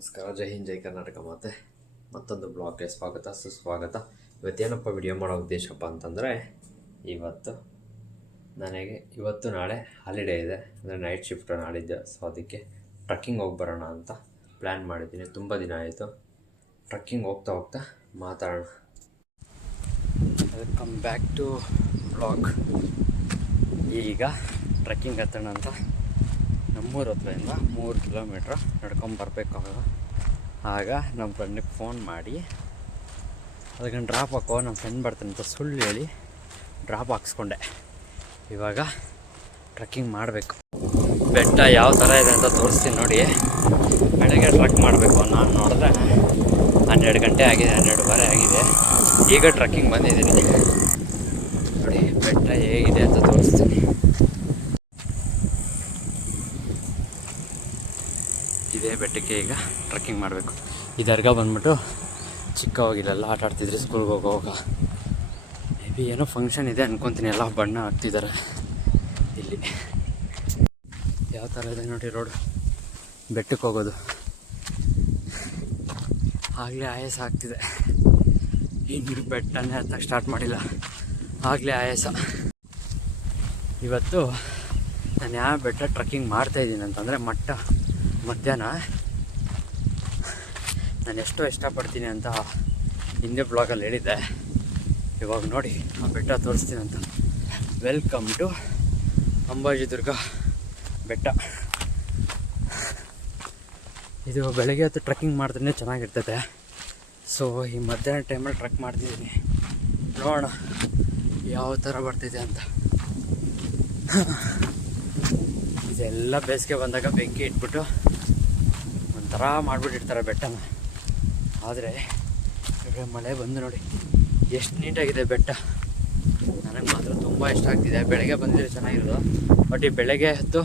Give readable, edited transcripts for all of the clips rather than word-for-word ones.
ನಮಸ್ಕಾರ, ಜೈ ಹಿಂದ್, ಜೈ ಕರ್ನಾಟಕ. ಮತ್ತೊಂದು ಬ್ಲಾಗ್ಗೆ ಸ್ವಾಗತ ಸುಸ್ವಾಗತ. ಇವತ್ತೇನಪ್ಪ ವಿಡಿಯೋ ಮಾಡೋ ಉದ್ದೇಶಪ್ಪ ಅಂತಂದರೆ, ಇವತ್ತು ನಾಳೆ ಹಾಲಿಡೇ ಇದೆ, ಅಂದರೆ ನೈಟ್ ಶಿಫ್ಟ್ ನಾಳಿದ್ದೆ. ಸೊ ಅದಕ್ಕೆ ಟ್ರಕ್ಕಿಂಗ್ ಹೋಗಿ ಬರೋಣ ಅಂತ ಪ್ಲ್ಯಾನ್ ಮಾಡಿದ್ದೀನಿ. ತುಂಬ ದಿನ ಆಯಿತು. ಟ್ರಕ್ಕಿಂಗ್ ಹೋಗ್ತಾ ಮಾತಾಡೋಣ. Welcome back to blog. ಈಗ ಟ್ರಕ್ಕಿಂಗ್ ಹತ್ತೋಣ ಅಂತ ನಮ್ಮೂರ ಹತ್ರದಿಂದ 3 ಕಿಲೋಮೀಟ್ರ್ ನಡ್ಕೊಂಬರ್ಬೇಕಾಗ ಆಗ ನಮ್ಮ ಫ್ರೆಂಡಿಗೆ ಫೋನ್ ಮಾಡಿ ಅದಕ್ಕೆ ಡ್ರಾಪ್ ಹಾಕೋ, ನಮ್ಮ ಫ್ರೆಂಡ್ ಬರ್ತಾನೆ ಅಂತ ಸುಳ್ಳು ಹೇಳಿ ಡ್ರಾಪ್ ಹಾಕ್ಸ್ಕೊಂಡೆ. ಇವಾಗ ಟ್ರಕ್ಕಿಂಗ್ ಮಾಡಬೇಕು. ಬೆಟ್ಟ ಯಾವ ಥರ ಇದೆ ಅಂತ ತೋರಿಸ್ತೀನಿ ನೋಡಿ. ಬೆಳಗ್ಗೆ ಟ್ರಕ್ ಮಾಡಬೇಕು. ನಾನು ನೋಡಿದ್ರೆ 12 ಗಂಟೆ ಆಗಿದೆ, 12:15 ಆಗಿದೆ. ಈಗ ಟ್ರಕ್ಕಿಂಗ್ ಬಂದಿದ್ದೀನಿ ನೋಡಿ. ಬೆಟ್ಟ ಹೇಗಿದೆ ಅಂತ ತೋರಿಸ್ತೀನಿ. ಇದೇ ಬೆಟ್ಟಕ್ಕೆ ಈಗ ಟ್ರಕ್ಕಿಂಗ್ ಮಾಡಬೇಕು. ಈ ದರ್ಗಾ ಬಂದ್ಬಿಟ್ಟು ಚಿಕ್ಕವಾಗಿಲ್ಲೆಲ್ಲ ಆಟ ಆಡ್ತಿದ್ರಿ ಸ್ಕೂಲ್ಗೆ ಹೋಗುವಾಗ. ಮೇ ಬಿ ಏನೋ ಫಂಕ್ಷನ್ ಇದೆ ಅನ್ಕೊತೀನಿ. ಎಲ್ಲ ಬಣ್ಣ ಹಾಕ್ತಿದ್ದಾರೆ ಇಲ್ಲಿ. ಯಾವ ಥರ ಇದೆ ನೋಡಿ ರೋಡ್. ಬೆಟ್ಟಕ್ಕೆ ಹೋಗೋದು ಆಗಲೇ ಆಯಾಸ ಆಗ್ತಿದೆ. ಇನ್ನು ಬೆಟ್ಟನೇ ಹತ್ತಕ್ಕೆ ಸ್ಟಾರ್ಟ್ ಮಾಡಿಲ್ಲ, ಆಗಲೇ ಆಯಾಸ. ಇವತ್ತು ನಾನು ಯಾವ ಬೆಟ್ಟ ಟ್ರಕ್ಕಿಂಗ್ ಮಾಡ್ತಾಯಿದ್ದೀನಿ ಅಂತಂದರೆ ಮಧ್ಯಾಹ್ನ ನಾನು ಎಷ್ಟೋ ಇಷ್ಟಪಡ್ತೀನಿ ಅಂತ ಹಿಂದೆ ಬ್ಲಾಗಲ್ಲಿ ಹೇಳಿದ್ದೆ. ಇವಾಗ ನೋಡಿ ಆ ಬೆಟ್ಟ ತೋರಿಸ್ತೀನಿ ಅಂತ. ವೆಲ್ಕಮ್ ಟು ಅಂಬಾಜಿದುರ್ಗ ಬೆಟ್ಟ. ಇದು ಬೆಳಗ್ಗೆ ಹೊತ್ತು ಟ್ರಕ್ಕಿಂಗ್ ಮಾಡಿದ್ರೆ ಚೆನ್ನಾಗಿರ್ತದೆ. ಸೊ ಈ ಮಧ್ಯಾಹ್ನ ಟೈಮಲ್ಲಿ ಟ್ರಕ್ ಮಾಡ್ತಿದ್ದೀನಿ. ನೋಡೋಣ ಯಾವ ಥರ ಬರ್ತಿದೆ ಅಂತ. ಇದೆಲ್ಲ ಬೇಸಿಗೆ ಬಂದಾಗ ಬೆಂಕಿ ಇಟ್ಬಿಟ್ಟು ಒಂಥರ ಮಾಡಿಬಿಟ್ಟಿರ್ತಾರೆ ಬೆಟ್ಟನ. ಆದರೆ ಇವಾಗ ಮಳೆ ಬಂದು ನೋಡಿ ಎಷ್ಟು ನೀಟಾಗಿದೆ ಬೆಟ್ಟ. ನನಗೆ ಮಾತ್ರ ತುಂಬ ಇಷ್ಟ ಆಗ್ತಿದೆ. ಬೆಳಗ್ಗೆ ಬಂದಿದ್ರೆ ಚೆನ್ನಾಗಿರೋದು. ಬಟ್ ಈ ಬೆಳಗ್ಗೆ ಹೊತ್ತು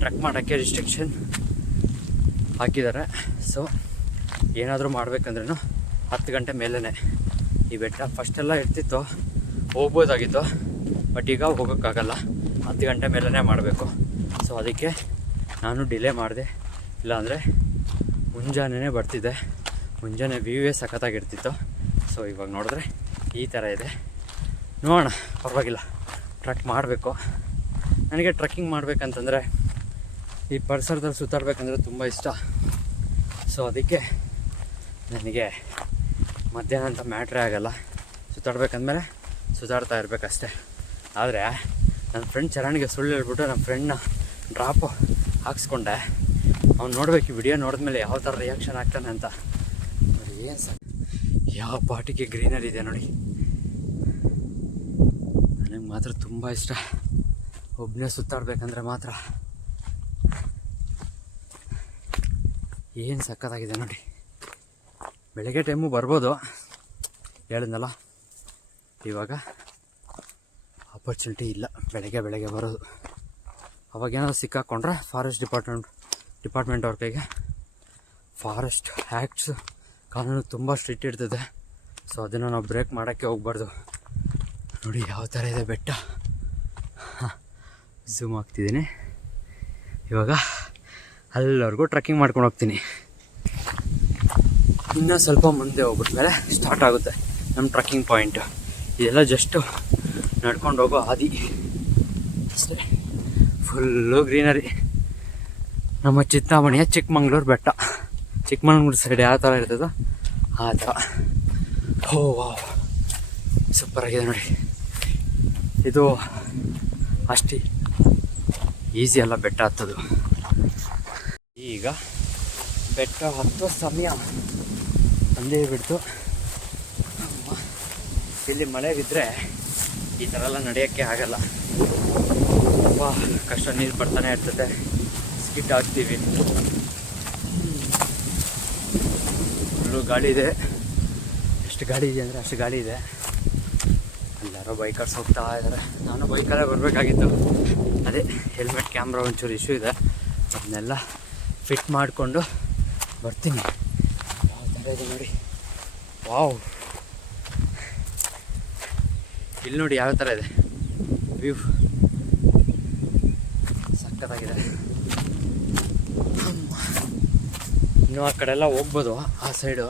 ಟ್ರಕ್ ಮಾಡೋಕ್ಕೆ ರಿಸ್ಟ್ರಿಕ್ಷನ್ ಹಾಕಿದ್ದಾರೆ. ಸೊ ಏನಾದರೂ ಮಾಡಬೇಕಂದ್ರೂ 10 ಗಂಟೆ ಮೇಲೇ ಈ ಬೆಟ್ಟ. ಫಸ್ಟೆಲ್ಲ ಇರ್ತಿತ್ತು, ಹೋಗ್ಬೋದಾಗಿತ್ತು. ಬಟ್ ಈಗ ಹೋಗೋಕ್ಕಾಗಲ್ಲ, 10 ಗಂಟೆ ಮೇಲೇ ಮಾಡಬೇಕು. ಸೊ ಅದಕ್ಕೆ ನಾನು ಡಿಲೇ ಮಾಡಿದೆ. ಇಲ್ಲಾಂದರೆ ಮುಂಜಾನೆ ಬರ್ತಿದ್ದೆ. ಮುಂಜಾನೆ ವ್ಯೂವೇ ಸಖತ್ತಾಗಿರ್ತಿತ್ತು. ಸೊ ಇವಾಗ ನೋಡಿದ್ರೆ ಈ ಥರ ಇದೆ. ನೋಡೋಣ, ಪರವಾಗಿಲ್ಲ, ಟ್ರಕ್ ಮಾಡಬೇಕು. ನನಗೆ ಟ್ರಕ್ಕಿಂಗ್ ಮಾಡಬೇಕಂತಂದರೆ ಈ ಪರಿಸರದಲ್ಲಿ ಸುತ್ತಾಡಬೇಕಂದ್ರೆ ತುಂಬ ಇಷ್ಟ. ಸೊ ಅದಕ್ಕೆ ನನಗೆ ಮಧ್ಯಾಹ್ನ ಅಂತ ಮ್ಯಾಟ್ರೇ ಆಗೋಲ್ಲ. ಸುತ್ತಾಡ್ಬೇಕಂದ್ಮೇಲೆ ಸುತ್ತಾಡ್ತಾ ಇರಬೇಕಷ್ಟೆ. ಆದರೆ ನನ್ನ ಫ್ರೆಂಡ್ ಚರಣಿಗೆ ಸುಳ್ಳು ಹೇಳ್ಬಿಟ್ಟು ನಮ್ಮ ಫ್ರೆಂಡ್ನ ಡ್ರಾಪು ಹಾಕ್ಸ್ಕೊಂಡೆ. ಅವ್ನು ನೋಡ್ಬೇಕು ಈ ವಿಡಿಯೋ ನೋಡಿದ್ಮೇಲೆ ಯಾವ ಥರ ರಿಯಾಕ್ಷನ್ ಆಗ್ತಾನೆ ಅಂತ. ನೋಡಿ ಏನು ಸರ್, ಯಾವ ಪಾಟಿಗೆ ಗ್ರೀನರಿ ಇದೆ ನೋಡಿ. ನನಗೆ ಮಾತ್ರ ತುಂಬ ಇಷ್ಟ. ಒಬ್ಬನೇ ಸುತ್ತಾಡ್ಬೇಕಂದ್ರೆ ಮಾತ್ರ ಏನು ಸಕ್ಕತ್ತಾಗಿದೆ ನೋಡಿ. ಬೆಳಗ್ಗೆ ಟೈಮು ಬರ್ಬೋದು, ಹೇಳಿದ್ನಲ್ಲ. ಇವಾಗ ಆಪರ್ಚುನಿಟಿ ಇಲ್ಲ ಬೆಳಗ್ಗೆ ಬರೋದು. ಅವಾಗೇನಾದ್ರು ಸಿಕ್ಕಾಕೊಂಡ್ರೆ ಫಾರೆಸ್ಟ್ ಡಿಪಾರ್ಟ್ಮೆಂಟ್ ಅವ್ರ ಕೈಗೆ. ಫಾರೆಸ್ಟ್ ಆ್ಯಕ್ಟ್ಸ್ ಕಾನೂನು ತುಂಬ ಸ್ಟ್ರಿಕ್ಟ್ ಇರ್ತದೆ. ಸೊ ಅದನ್ನು ನಾವು ಬ್ರೇಕ್ ಮಾಡೋಕ್ಕೆ ಹೋಗ್ಬಾರ್ದು. ನೋಡಿ ಯಾವ ಥರ ಇದೆ ಬೆಟ್ಟ. ಝೂಮ್ ಆಗ್ತಿದ್ದೀನಿ. ಇವಾಗ ಅಲ್ಲಿವರೆಗೂ ಟ್ರಕ್ಕಿಂಗ್ ಮಾಡ್ಕೊಂಡು ಹೋಗ್ತೀನಿ. ಇನ್ನೂ ಸ್ವಲ್ಪ ಮುಂದೆ ಹೋಗ್ಬಿಟ್ಮೇಲೆ ಸ್ಟಾರ್ಟ್ ಆಗುತ್ತೆ ನಮ್ಮ ಟ್ರಕ್ಕಿಂಗ್ ಪಾಯಿಂಟ್. ಇದೆಲ್ಲ ಜಸ್ಟು ನಡ್ಕೊಂಡು ಹೋಗೋ ಹಾದಿ ಅಷ್ಟೇ. Full greenery. ನಮ್ಮ ಚಿಂತಾಮಣಿಯ ಚಿಕ್ಕಮಂಗ್ಳೂರು ಬೆಟ್ಟ. ಚಿಕ್ಕಮಂಗ್ಳೂರು ಸೈಡ್ ಯಾವ ಥರ ಇರ್ತದೋ ಆ ಥರ. ಓ ವಾವ್, ಸೂಪರಾಗಿದೆ ನೋಡಿ. ಇದು ಅಷ್ಟೇ ಈಸಿ ಅಲ್ಲ ಬೆಟ್ಟ ಹತ್ತೋದು. ಈಗ ಬೆಟ್ಟ ಹತ್ತೋ ಸಮಯ ಬಂದೇ ಬಿಡ್ತು. ಇಲ್ಲಿ ಮಳೆ ಬಿದ್ದರೆ ಈ ಥರ ಎಲ್ಲ ನಡೆಯೋಕ್ಕೆ ಆಗಲ್ಲ. ತುಂಬ ಕಷ್ಟ. ನೀರು ಬರ್ತಾನೆ ಇರ್ತದೆ, ಸ್ಕಿಟ್ ಆಗ್ತೀವಿ. ಫುಲ್ಲು ಗಾಡಿ ಇದೆ. ಎಷ್ಟು ಗಾಡಿ ಇದೆ ಅಂದರೆ ಅಷ್ಟು ಗಾಡಿ ಇದೆ. ಎಲ್ಲರೂ ಬೈಕರ್ಸ್ ಹೋಗ್ತಾ ಇದ್ದಾರೆ. ನಾನು ಬೈಕಲ್ಲೇ ಬರಬೇಕಾಗಿತ್ತು. ಅದೇ ಹೆಲ್ಮೆಟ್ ಕ್ಯಾಮ್ರಾ ಒಂಚೂರು ಇಶ್ಯೂ ಇದೆ. ಅದನ್ನೆಲ್ಲ ಫಿಟ್ ಮಾಡಿಕೊಂಡು ಬರ್ತೀನಿ. ಯಾವ ಥರ ಇದೆ ನೋಡಿ. ವಾವ್, ಇಲ್ಲಿ ನೋಡಿ ಯಾವ ಥರ ಇದೆ ವ್ಯೂ. ಸಕ್ಕತ್ತಾಗಿದೆ. ಇನ್ನು ಆ ಕಡೆ ಎಲ್ಲ ಹೋಗ್ಬೋದು. ಆ ಸೈಡು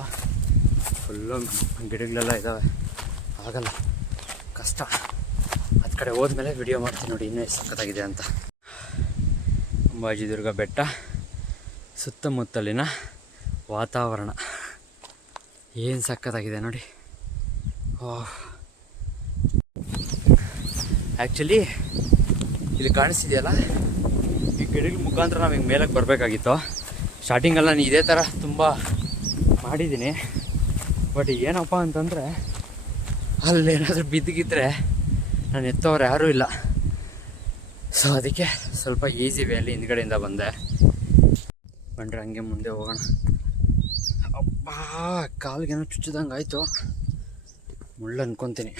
ಫುಲ್ಲು ಗಿಡಗಳೆಲ್ಲ ಇದ್ದಾವೆ, ಆಗಲ್ಲ, ಕಷ್ಟ. ಅದು ಕಡೆ ಹೋದ್ಮೇಲೆ ವಿಡಿಯೋ ಮಾಡ್ತೀನಿ ನೋಡಿ ಇನ್ನೂ ಎಷ್ಟು ಸಖತ್ತಾಗಿದೆ ಅಂತ. ಅಂಬಾಜಿದುರ್ಗ ಬೆಟ್ಟ ಸುತ್ತಮುತ್ತಲಿನ ವಾತಾವರಣ ಏನು ಸಖತ್ತಾಗಿದೆ ನೋಡಿ. ಆ್ಯಕ್ಚುಲಿ ಇಲ್ಲಿ ಕಾಣಿಸ್ತಿದೆಯಲ್ಲ, ಈ ಗಿಡಗಳ ಮುಖಾಂತರ ನಾವು ಹಿಂಗೆ ಮೇಲಕ್ಕೆ ಬರಬೇಕಾಗಿತ್ತು. ಸ್ಟಾರ್ಟಿಂಗೆಲ್ಲ ನಾನು ಇದೇ ಥರ ತುಂಬ ಮಾಡಿದ್ದೀನಿ. ಬಟ್ ಏನಪ್ಪ ಅಂತಂದರೆ ಅಲ್ಲೇನಾದರೂ ಬಿದ್ದಿಗಿದ್ರೆ ನಾನು ಎತ್ತೋರು ಯಾರೂ ಇಲ್ಲ. ಸೊ ಅದಕ್ಕೆ ಸ್ವಲ್ಪ ಈಸಿ ವೇಲಿ ಹಿಂದ್ಗಡೆಯಿಂದ ಬಂದೆ. ಬಂದರೆ ಹಂಗೆ ಮುಂದೆ ಹೋಗೋಣ. ಅಬ್ಬಾ, ಕಾಲಿಗೇನೋ ಚುಚ್ಚಿದಂಗೆ ಆಯಿತು, ಮುಳ್ಳು ಅನ್ಕೊತೀನಿ.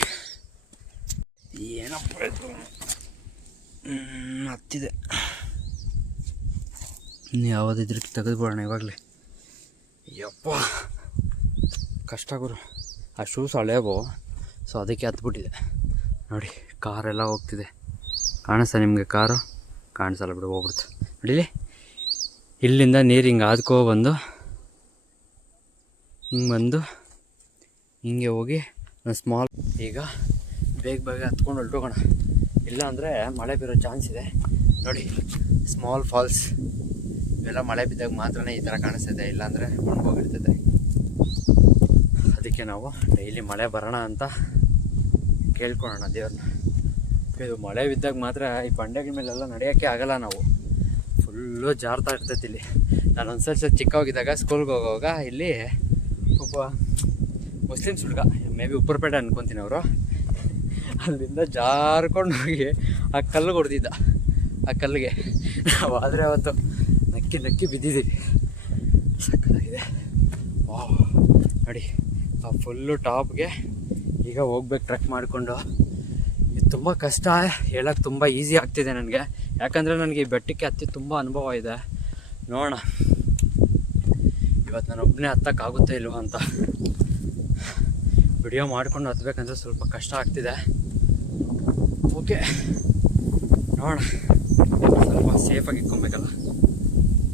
ಏನಪ್ಪ ಇದು ಹತ್ತಿದೆ. ಇನ್ನು ಯಾವುದಿದ್ರೆ ತೆಗೆದುಬಿಡೋಣ ಇವಾಗಲೇ. ಯಪ್ಪ ಕಷ್ಟ ಗುರು. ಆ ಶೂಸ್ ಹಳೇವು, ಸೊ ಅದಕ್ಕೆ ಹತ್ಬಿಟ್ಟಿದೆ ನೋಡಿ. ಕಾರೆಲ್ಲ ಹೋಗ್ತಿದೆ, ಕಾಣಿಸ್ತಾ ನಿಮಗೆ? ಕಾರು ಕಾಣಿಸಲ್ಲ ಬಿಡು, ಹೋಗ್ಬಿಡ್ತು ನೋಡಿಲಿ. ಇಲ್ಲಿಂದ ನೀರು ಹಿಂಗೆ ಆದ್ಕೋ ಬಂದು ಹಿಂಗೆ ಬಂದು ಹಿಂಗೆ ಹೋಗಿ ಒಂದು ಸ್ಮಾಲ್. ಈಗ ಬೇಗ ಬೇಗ ಹತ್ಕೊಂಡು ಹೊರಟೋಗೋಣ, ಇಲ್ಲ ಅಂದರೆ ಮಳೆ ಬೀರೋ ಚಾನ್ಸ್ ಇದೆ ನೋಡಿ. ಸ್ಮಾಲ್ ಫಾಲ್ಸ್ ಇವೆಲ್ಲ ಮಳೆ ಬಿದ್ದಾಗ ಮಾತ್ರ ಈ ಥರ ಕಾಣಿಸ್ತದೆ, ಇಲ್ಲಾಂದರೆ ಒಣಗೋಗಿರ್ತದೆ. ಅದಕ್ಕೆ ನಾವು ಡೈಲಿ ಮಳೆ ಬರೋಣ ಅಂತ ಕೇಳ್ಕೊಳ್ಳೋಣ ದೇವ್ರನ್ನ. ಇದು ಮಳೆ ಬಿದ್ದಾಗ ಮಾತ್ರ ಈ ಬಂಡೆಗಳ ಮೇಲೆಲ್ಲ ನಡೆಯೋಕ್ಕೆ ಆಗಲ್ಲ. ನಾವು ಫುಲ್ಲು ಜಾರ್ತಾ ಇರ್ತೈತಿ ಇಲ್ಲಿ. ನಾನು ಒಂದ್ಸಲ ಚಿಕ್ಕವಾಗಿದ್ದಾಗ ಸ್ಕೂಲ್ಗೆ ಹೋಗುವಾಗ ಇಲ್ಲಿ ಒಬ್ಬ ಮುಸ್ಲಿಮ್ಸ್ ಹುಡುಗ, ಮೇ ಬಿ ಉಪ್ಪರಪೇಟೆ ಅನ್ಕೊತೀನಿ ಅವರು, ಅಲ್ಲಿಂದ ಜಾರ್ಕೊಂಡು ಹೋಗಿ ಆ ಕಲ್ಲು ಹೊಡೆದಿದ್ದ. ಆ ಕಲ್ಲಿಗೆ ನಾವು ಆದರೆ ಅವತ್ತು ನಕ್ಕಿ ನಕ್ಕಿ ಬಿದ್ದಿದ್ದೀವಿ. ಸಕ್ಕತ್ತಾಗಿದೆ. ವಾಹ್ ನೋಡಿ, ಆ ಫುಲ್ಲು ಟಾಪ್ಗೆ ಈಗ ಹೋಗ್ಬೇಕು ಟ್ರೆಕ್ ಮಾಡಿಕೊಂಡು. ಇದು ತುಂಬ ಕಷ್ಟ, ಹೇಳೋಕ್ಕೆ ತುಂಬ ಈಸಿ ಆಗ್ತಿದೆ ನನಗೆ, ಯಾಕಂದರೆ ನನಗೆ ಈ ಬೆಟ್ಟಕ್ಕೆ ಹತ್ತಿ ತುಂಬ ಅನುಭವ ಇದೆ. ನೋಡೋಣ ಇವತ್ತು ನಾನು ಒಬ್ಬನೇ ಹತ್ತಕ್ಕಾಗುತ್ತೆ ಇಲ್ವ ಅಂತ. ವಿಡಿಯೋ ಮಾಡ್ಕೊಂಡು ಹತ್ಬೇಕಂದ್ರೆ ಸ್ವಲ್ಪ ಕಷ್ಟ ಆಗ್ತಿದೆ. ಓಕೆ ನೋಡೋಣ, ಸ್ವಲ್ಪ ಸೇಫಾಗಿ ಇಟ್ಕೊಬೇಕಲ್ಲ,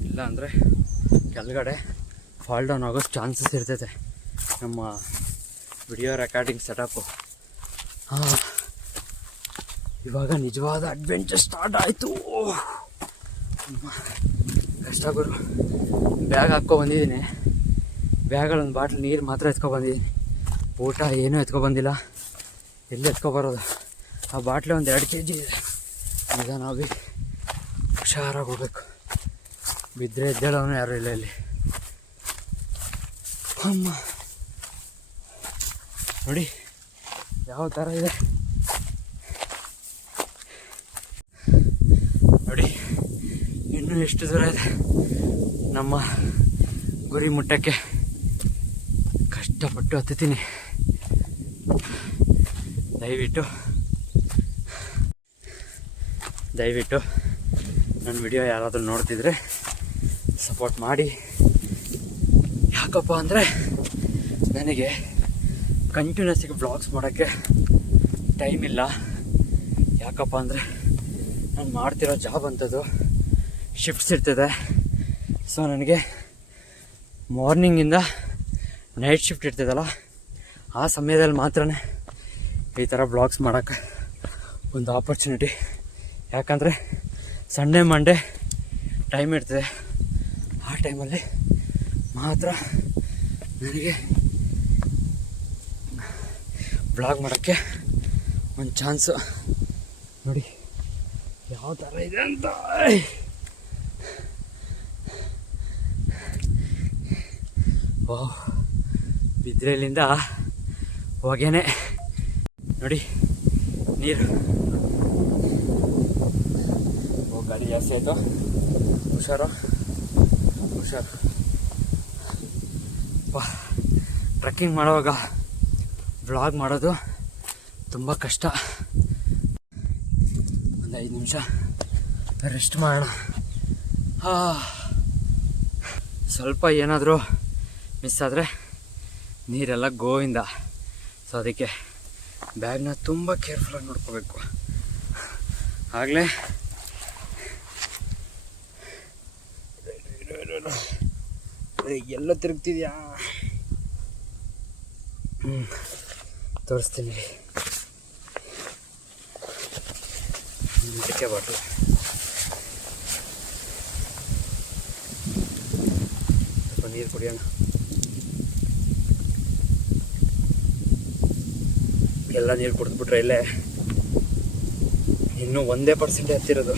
ಇಲ್ಲ ಅಂದರೆ ಕೆಳಗಡೆ ಫಾಲ್ ಡೌನ್ ಆಗೋ ಚಾನ್ಸಸ್ ಇರ್ತೈತೆ ನಮ್ಮ ವಿಡಿಯೋ ರೆಕಾರ್ಡಿಂಗ್ ಸೆಟಪ್ಪು. ಇವಾಗ ನಿಜವಾದ ಅಡ್ವೆಂಚರ್ ಸ್ಟಾರ್ಟ್ ಆಯಿತು. ಕಷ್ಟ ಗುರು. ಬ್ಯಾಗ್ ಹಾಕ್ಕೊಬಂದಿದ್ದೀನಿ, ಬ್ಯಾಗಲ್ಲೊಂದು ಬಾಟ್ಲ್ ನೀರು ಮಾತ್ರ ಎತ್ಕೊಬಂದಿದ್ದೀನಿ, ಊಟ ಏನೂ ಎತ್ಕೊಬಂದಿಲ್ಲ. ಎಲ್ಲಿ ಎತ್ಕೊಬರೋದು? ಆ ಬಾಟ್ಲೆ ಒಂದು 2 kg ಇದೆ. ಈಗ ನಾವು ಹುಷಾರಾಗಿ ಹೋಗ್ಬೇಕು, ಬಿದ್ದರೆ ಎದ್ದೇಳೋನು ಯಾರೂ ಇಲ್ಲ ಇಲ್ಲಿ. ಅಮ್ಮ ನೋಡಿ ಯಾವ ಥರ ಇದೆ ನೋಡಿ. ಇನ್ನೂ ಎಷ್ಟು ದೂರ ಇದೆ ನಮ್ಮ ಗುರಿ ಮುಟ್ಟಕ್ಕೆ. ಕಷ್ಟಪಟ್ಟು ಹತ್ತೀನಿ. ದಯವಿಟ್ಟು ನನ್ನ ವಿಡಿಯೋ ಯಾರಾದರೂ ನೋಡ್ತಿದ್ರೆ ಸಪೋರ್ಟ್ ಮಾಡಿ. ಯಾಕಪ್ಪ ಅಂದರೆ ನನಗೆ ಕಂಟಿನ್ಯೂಸಿಗೆ ವ್ಲಾಗ್ಸ್ ಮಾಡೋಕ್ಕೆ ಟೈಮ್ ಇಲ್ಲ. ಯಾಕಪ್ಪ ಅಂದರೆ ನಾನು ಮಾಡ್ತಿರೋ ಜಾಬ್ ಅಂಥದ್ದು ಶಿಫ್ಟ್ಸ್ ಇರ್ತದೆ. ಸೊ ನನಗೆ ಮಾರ್ನಿಂಗಿಂದ ನೈಟ್ ಶಿಫ್ಟ್ ಇರ್ತದಲ್ಲ, ಆ ಸಮಯದಲ್ಲಿ ಮಾತ್ರ ಈ ಥರ ವ್ಲಾಗ್ಸ್ ಮಾಡೋಕ್ಕೆ ಒಂದು ಆಪರ್ಚುನಿಟಿ. ಯಾಕಂದರೆ ಸಂಡೇ ಮಂಡೇ ಟೈಮ್ ಇರ್ತದೆ, ಆ ಟೈಮಲ್ಲಿ ಮಾತ್ರ ನನಗೆ ವ್ಲಾಗ್ ಮಾಡೋಕ್ಕೆ ಒಂದು ಚಾನ್ಸು. ನೋಡಿ ಯಾವ ಥರ ಇದೆ ಅಂತ. ವಾಹ್, ಬಿದ್ರೆಲಿಂದ ಹೊಗೆನೆ ನೋಡಿ, ನೀರು. ಗಾಡಿ ಜಾಸ್ತಿ ಆಯಿತು, ಹುಷಾರು. ಟ್ರೆಕ್ಕಿಂಗ್ ಮಾಡುವಾಗ ವ್ಲಾಗ್ ಮಾಡೋದು ತುಂಬ ಕಷ್ಟ. ಒಂದು 5 ನಿಮಿಷ ರೆಸ್ಟ್ ಮಾಡೋಣ. ಸ್ವಲ್ಪ ಏನಾದರೂ ಮಿಸ್ ಆದರೆ ನೀರೆಲ್ಲ ಗೋವಿಂದ. ಸೊ ಅದಕ್ಕೆ ಬ್ಯಾಗ್ನ ತುಂಬ ಕೇರ್ಫುಲ್ಲಾಗಿ ನೋಡ್ಕೋಬೇಕು. ಆಗಲೇ ಎಲ್ಲ ತಿರುಗ್ತಿದ್ಯಾ? ತೋರಿಸ್ತೀನಿ. ಅದಕ್ಕೆ ಬಾಟ್ಲು ಸ್ವಲ್ಪ ನೀರು ಕುಡಿಯೋಣ. ಎಲ್ಲ ನೀರು ಕುಡಿದ್ಬಿಟ್ರೆ ಇಲ್ಲೇ ಇನ್ನೂ 1% ಹತ್ತಿರೋದು.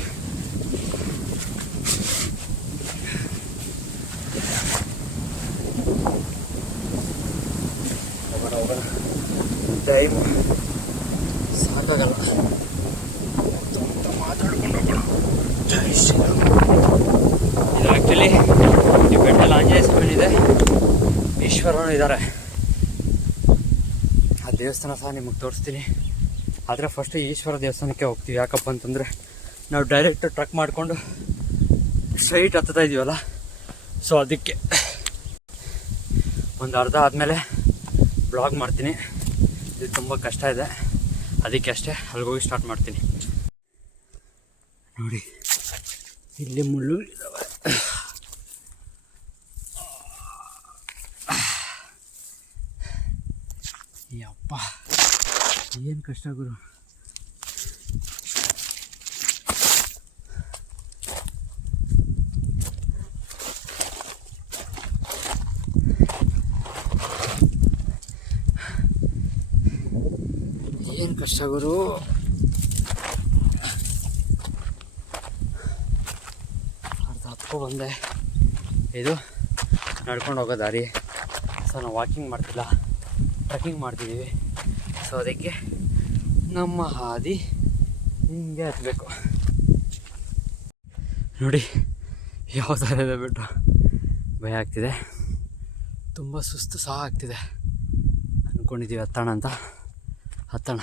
ಹೋಗೋಣ ಟೈಮ್ ಸಾಕಾಗಲ್ಲ ಮಾತಾಡ್ಕೊಂಡು ಹೋಗೋಣ. ಜೈ ಶ್ರೀರಾಮ್. ಇದು ಆ್ಯಕ್ಚುಲಿ ಈ ಬೆಟ್ಟಲ್ಲಿ ಆಂಜನೇಯ ಸ್ವಾಮಿನಿದೆ, ಈಶ್ವರನೂ ಇದ್ದಾರೆ. ಆ ದೇವಸ್ಥಾನ ಸಹ ನಿಮಗೆ ತೋರಿಸ್ತೀನಿ. ಆದರೆ ಫಸ್ಟು ಈಶ್ವರ ದೇವಸ್ಥಾನಕ್ಕೆ ಹೋಗ್ತೀವಿ. ಯಾಕಪ್ಪ ಅಂತಂದರೆ ನಾವು ಡೈರೆಕ್ಟ್ ಟ್ರಕ್ ಮಾಡಿಕೊಂಡು ಸ್ಟ್ರೈಟ್ ಹತ್ತುತ್ತಾ ಇದ್ದೀವಲ್ಲ, ಸೊ ಅದಕ್ಕೆ ಒಂದು ಅರ್ಧ ಆದಮೇಲೆ ಬ್ಲಾಗ್ ಮಾಡ್ತೀನಿ. ಇದು ತುಂಬ ಕಷ್ಟ ಇದೆ, ಅದಕ್ಕೆ ಅಷ್ಟೇ ಅಲ್ಲಿಗೋಗಿ ಸ್ಟಾರ್ಟ್ ಮಾಡ್ತೀನಿ. ನೋಡಿ ಇಲ್ಲಿ ಮುಳ್ಳು ಇದ್ದಾವೆ. ಯಪ್ಪ ಏನು ಕಷ್ಟ ಗುರು. ಏನು ಕಷ್ಟ ಗುರು. ಅರ್ಧ ಹತ್ಕೊ ಬಂದೆ. ಇದು ನಡ್ಕೊಂಡು ಹೋಗೋ ದಾರಿ. ಸೊ ನಾವು ವಾಕಿಂಗ್ ಮಾಡ್ತಿಲ್ಲ, ಟ್ರೆಕ್ಕಿಂಗ್ ಮಾಡ್ತಿದ್ದೀವಿ. ಸೊ ಅದಕ್ಕೆ ನಮ್ಮ ಹಾದಿ ಹಿಂಗೆ ಹತ್ತಬೇಕು. ನೋಡಿ ಯಾವ ಥರ ಇದೆ ಬೆಟ್ಟ. ಭಯ ಆಗ್ತಿದೆ, ತುಂಬ ಸುಸ್ತು ಸಹ ಆಗ್ತಿದೆ. ಅಂದ್ಕೊಂಡಿದ್ದೀವಿ ಹತ್ತೋಣ ಅಂತ. ಹತ್ತೋಣ.